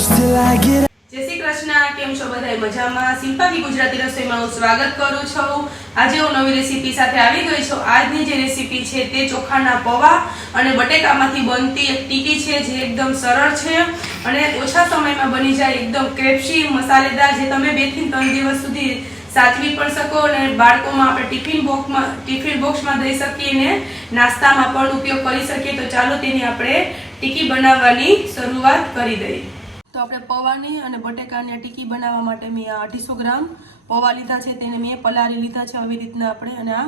જય શ્રી કૃષ્ણ, કેમ છો બધા? મજામાં? શિલ્પા કી ગુજરાતી રસોઈમાં હું સ્વાગત કરું છું. આજે હું નવી રેસીપી સાથે આવી ગઈ છું. આજની જે રેસીપી છે તે ચોખાના પૌવા અને બટેકામાંથી બનતી એક ટીકી છે જે એકદમ સરળ છે અને ઓછા સમયમાં બની જાય, એકદમ ક્રેપ્સી મસાલેદાર, જે તમે 2 થી 3 દિવસ સુધી સાચવી પણ શકો અને બાળકોમાં આપણે ટિફિન બોક્સમાં દઈ શકીએ ને નાસ્તામાં પણ ઉપયોગ કરી શકીએ. તો ચાલો તેની આપણે ટીકી બનાવવાની શરૂઆત કરી દઈએ. તો આપણે પૌવાની અને બટેકાની ટીકી બનાવવા માટે મેં 250 ગ્રામ પૌવા લીધા છે, તેને મેં પલાળી લીધા છે આવી રીતના આપણે. અને આ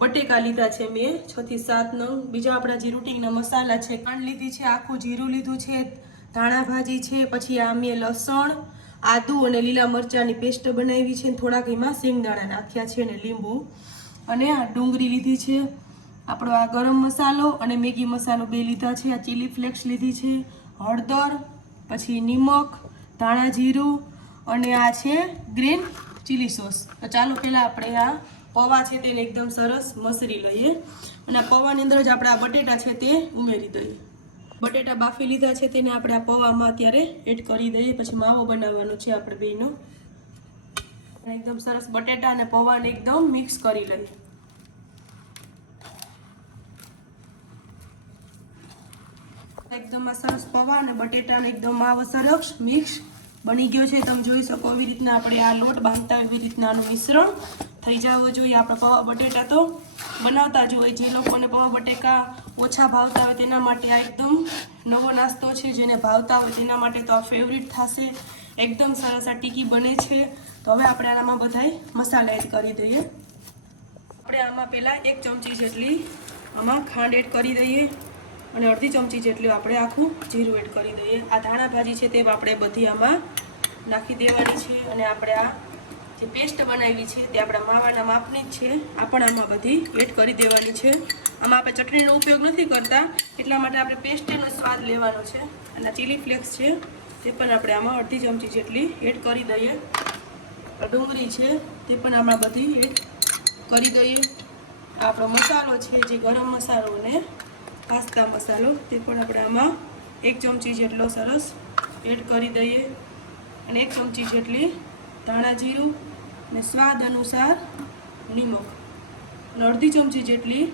બટેકા લીધા છે મેં 6 થી 7 નંગ. બીજા આપણા જે રૂટીનના મસાલા છે, ખાંડ લીધી છે, આખું જીરું લીધું છે, ધાણા ભાજી છે, પછી આ મેં લસણ, આદુ અને લીલા મરચાંની પેસ્ટ બનાવી છે, થોડાક એમાં શેંગદાણા નાખ્યા છે અને લીંબુ, અને આ ડુંગળી લીધી છે, આપણો આ ગરમ મસાલો અને મેગી મસાલો 2 લીધા છે, આ ચીલી ફ્લેક્સ લીધી છે, હળદર, પછી નિમક, ધાણા જીરું અને આ છે ગ્રીન ચીલી સોસ. તો ચાલો પહેલાં આપણે આ પૌવા છે તેને એકદમ સરસ મસળી લઈએ અને આ પૌવાની અંદર જ આપણે આ બટેટા છે તે ઉમેરી દઈએ. બટેટા બાફી લીધા છે તેને આપણે આ પૌવામાં અત્યારે એડ કરી દઈએ. પછી માવો બનાવવાનો છે આપણે બેનો. એકદમ સરસ બટેટા અને પૌવાને એકદમ મિક્સ કરી લઈએ. એકદમ સરસ પૌવા અને બટેટાનો એકદમ માવો સરસ મિક્સ બની ગયો છે. તમે જોઈ શકો એવી રીતના આપણે આ લોટ બાંધતા એવી રીતના આનું મિશ્રણ થઈ જવું જોઈએ. આપણે પૌવા બટેટા તો બનાવતા જ હોય, જે લોકોને પૌવા બટેકા ઓછા ભાવતા હોય તેના માટે આ એકદમ નવો નાસ્તો છે, જેને ભાવતા હોય તેના માટે તો આ ફેવરિટ થશે. એકદમ સરસ આ ટીકી બને છે. તો હવે આપણે આમાં બધાય મસાલા એડ કરી દઈએ. આપણે આમાં પહેલાં 1 ચમચી જેટલી આમાં ખાંડ એડ કરી દઈએ અને અડધી ચમચી જેટલું આપણે આખું જીરું એડ કરી દઈએ. આ ધાણા ભાજી છે તે આપણે બધી આમાં નાખી દેવાની છે અને આપણે આ જે પેસ્ટ બનાવી છે તે આપણા માવાના માપની જ છે, આ પણ આમાં બધી એડ કરી દેવાની છે. આમાં આપણે ચટણીનો ઉપયોગ નથી કરતા, એટલા માટે આપણે પેસ્ટનો સ્વાદ લેવાનો છે. અને ચીલી ફ્લેક્સ છે તે પણ આપણે આમાં અડધી ચમચી જેટલી એડ કરી દઈએ. ડુંગળી છે તે પણ આમાં બધી એડ કરી દઈએ. આપણો મસાલો છે જે ગરમ મસાલો અને પાસ્તા મસાલો તે પણ આપણે આમાં 1 ચમચી જેટલો સરસ એડ કરી દઈએ અને 1 ચમચી જેટલી ધાણા જીરું અને સ્વાદ અનુસાર નિમક અને અડધી ચમચી જેટલી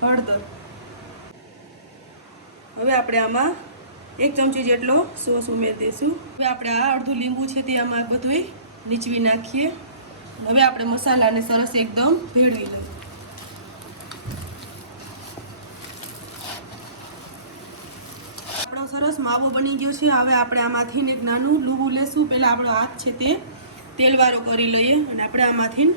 હળદર. હવે આપણે આમાં 1 ચમચી જેટલો સોસ ઉમેરી દઈશું. હવે આપણે આ અડધું લીંબુ છે તે આમાં બધું નીચવી નાખીએ. હવે આપણે મસાલાને સરસ એકદમ ભેળવી લઈએ. સરસ માવો બની ગયો છે. હવે આપણે આમાંથી એક નાનું લૂવું લેશું. પહેલાં આપણો હાથ છે તે તેલવાળો કરી લઈએ અને આપણે આમાંથી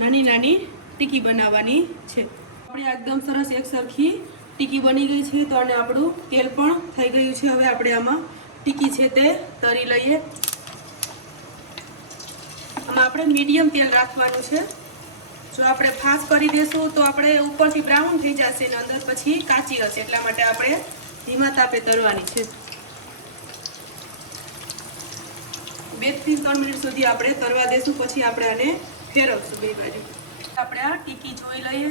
નાની નાની ટીકી બનાવવાની છે. આપણે એકદમ સરસ એક સરખી ટીકી બની ગઈ છે. તો અને આપણું તેલ પણ થઈ ગયું છે. હવે આપણે આમાં ટીકી છે તે તરી લઈએ. આમાં આપણે મીડિયમ તેલ રાખવાનું છે. જો આપણે ફાસ્ટ કરી દેશું તો આપણે ઉપરથી બ્રાઉન થઈ જશે અને અંદર પછી કાચી હશે, એટલા માટે આપણે ધીમા તાપે તરવાની છે. 2 થી 3 મિનિટ સુધી આપણે તરવા દેશું, પછી આપણે આને ફેરવશું 2 બાજુ. આપણે આ ટીકી જોઈ લઈએ.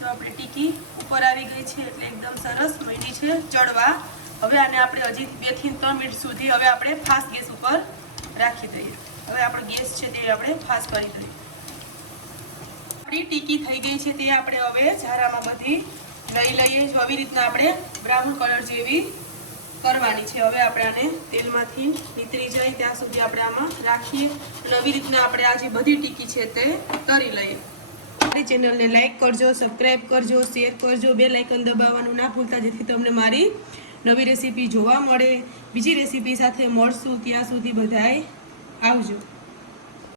જો આપણે ટીકી ઉપર આવી ગઈ છે એટલે એકદમ સરસ માંડી છે ચડવા. હવે આને આપણે હજી 2 થી 3 મિનિટ સુધી હવે આપણે ફાસ્ટ ગેસ ઉપર રાખી દઈએ. હવે આપણો ગેસ છે તે આપણે ફાસ્ટ કરી દઈએ. આપણી ટીકી થઈ ગઈ છે તે આપણે હવે ઝારામાં બધી લઈ લઈએ. જો આવી રીતના આપણે બ્રાઉન કલર જેવી કરવાની છે. હવે આપણે આને તેલમાંથી નીતરી જાય ત્યાં સુધી આપણે આમાં રાખીએ અને આવી રીતના આપણે આ જે બધી ટીકી છે તે તરી લઈએ. મારી ચેનલને લાઈક કરજો, સબસ્ક્રાઈબ કરજો, શેર કરજો, બેલ આઇકન દબાવવાનું ના ભૂલતા, જેથી તમને મારી નવી રેસીપી જોવા મળે. બીજી રેસીપી સાથે મળશું, ત્યાં સુધી બધાય આવજો.